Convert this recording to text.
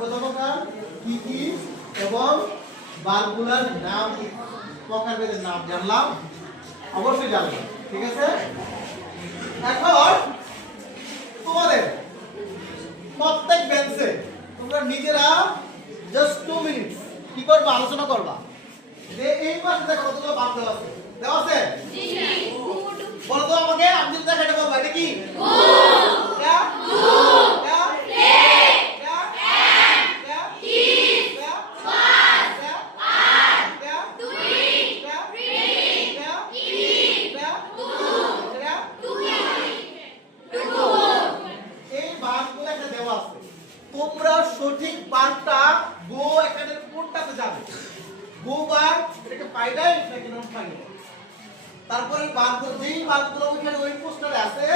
কত প্রকার, কি কি এবং বাল্বগুলোর নাম, প্রকারভেদের নাম জানলাম, অবশ্যই জানলাম। ঠিক আছে, এখন তোমাদের প্রত্যেক বেঞ্চে তোমরা নিজেরা জাস্ট 2 মিনিটস কি করবা, আলোচনা করবা যে এই পাশে দেখো কতগুলো বাল্ব দেওয়া আছে। দেওয়া আছে? জি। বলো তো আমাকে, আমি যদি দেখা এটা বলবো এটা কি? এটা তোমরা সঠিক বারটা গো এখানে কোনটাতে যাবে, গো বার এটাকে পাইডাই নাকি নন পাইডাই। তারপরে বারগুলো যেই বারগুলো ওইখানে ওই পোস্টারে আছে